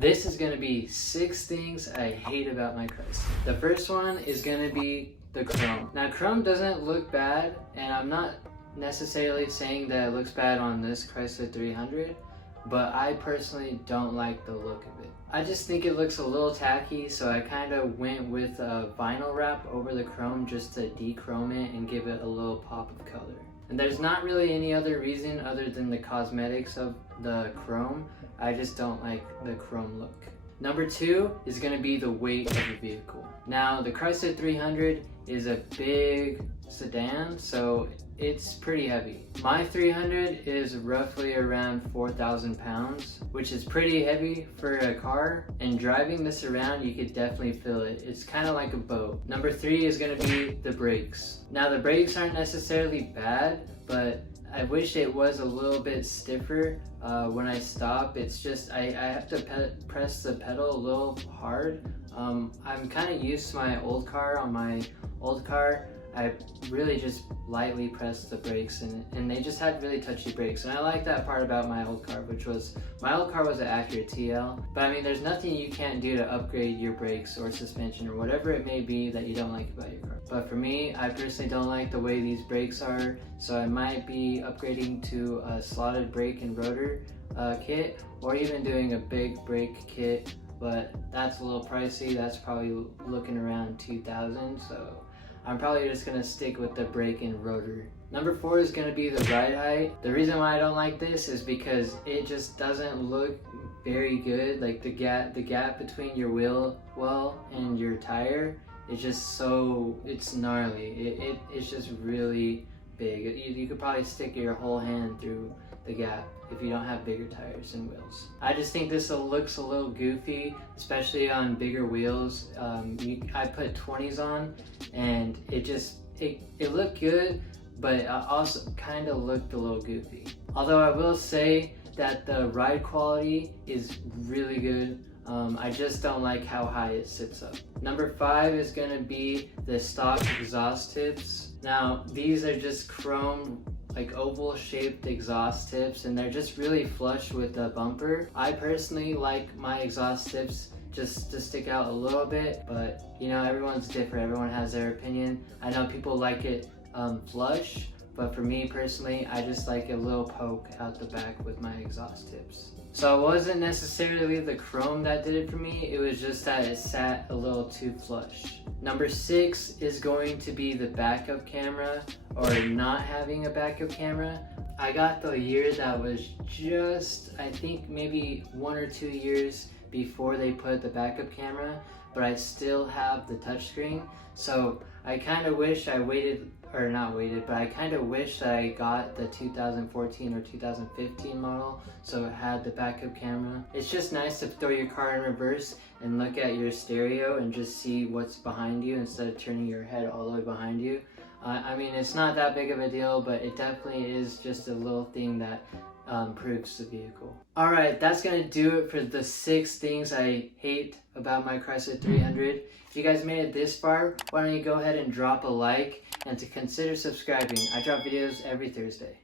This is going to be 6 things I hate about my Chrysler. The first one is going to be the chrome. Now chrome doesn't look bad, and I'm not necessarily saying that it looks bad on this Chrysler 300, but I personally don't like the look of it. I just think it looks a little tacky, so I kind of went with a vinyl wrap over the chrome just to de-chrome it and give it a little pop of color. And there's not really any other reason other than the cosmetics of the chrome. I just don't like the chrome look. Number 2 is going to be the weight of the vehicle. Now the Chrysler 300 is a big sedan, so it's pretty heavy. My 300 is roughly around 4,000 pounds, which is pretty heavy for a car, and driving this around you could definitely feel it. It's kind of like a boat. Number 3 is going to be the brakes. Now the brakes aren't necessarily bad, but I wish it was a little bit stiffer when I stop. It's just I have to press the pedal a little hard. I'm kind of used to my old car. On my old car, I really just lightly pressed the brakes, and they just had really touchy brakes. And I like that part about my old car, which was, my old car was an Acura TL. But I mean, there's nothing you can't do to upgrade your brakes or suspension or whatever it may be that you don't like about your car. But for me, I personally don't like the way these brakes are, so I might be upgrading to a slotted brake and rotor kit, or even doing a big brake kit, but that's a little pricey. That's probably looking around 2,000, so I'm probably just gonna stick with the brake and rotor. Number 4 is gonna be the ride height. The reason why I don't like this is because it just doesn't look very good. Like the gap between your wheel well and your tire is just so, it's gnarly. It's just really big. You could probably stick your whole hand through the gap if you don't have bigger tires and wheels. I just think this looks a little goofy, especially on bigger wheels. I put 20s on, and it looked good, but it also kind of looked a little goofy. Although I will say that the ride quality is really good. I just don't like how high it sits up. Number 5 is going to be the stock exhaust tips. Now these are just chrome, like oval shaped exhaust tips, and they're just really flush with the bumper. I personally like my exhaust tips just to stick out a little bit, but you know, everyone's different. Everyone has their opinion. I know people like it flush, but for me personally, I just like a little poke out the back with my exhaust tips. So it wasn't necessarily the chrome that did it for me, it was just that it sat a little too flush. Number 6 is going to be the backup camera, or not having a backup camera. I got the year that was just, I think maybe 1 or 2 years before they put the backup camera, but I still have the touchscreen. So I kind of wish I waited, or not waited, but I kind of wish I got the 2014 or 2015 model so it had the backup camera. It's just nice to throw your car in reverse and look at your stereo and just see what's behind you instead of turning your head all the way behind you. I mean, it's not that big of a deal, but it definitely is just a little thing that improves the vehicle. Alright, that's gonna do it for the 6 things I hate about my Chrysler 300. If you guys made it this far, why don't you go ahead and drop a like, and to consider subscribing. I drop videos every Thursday.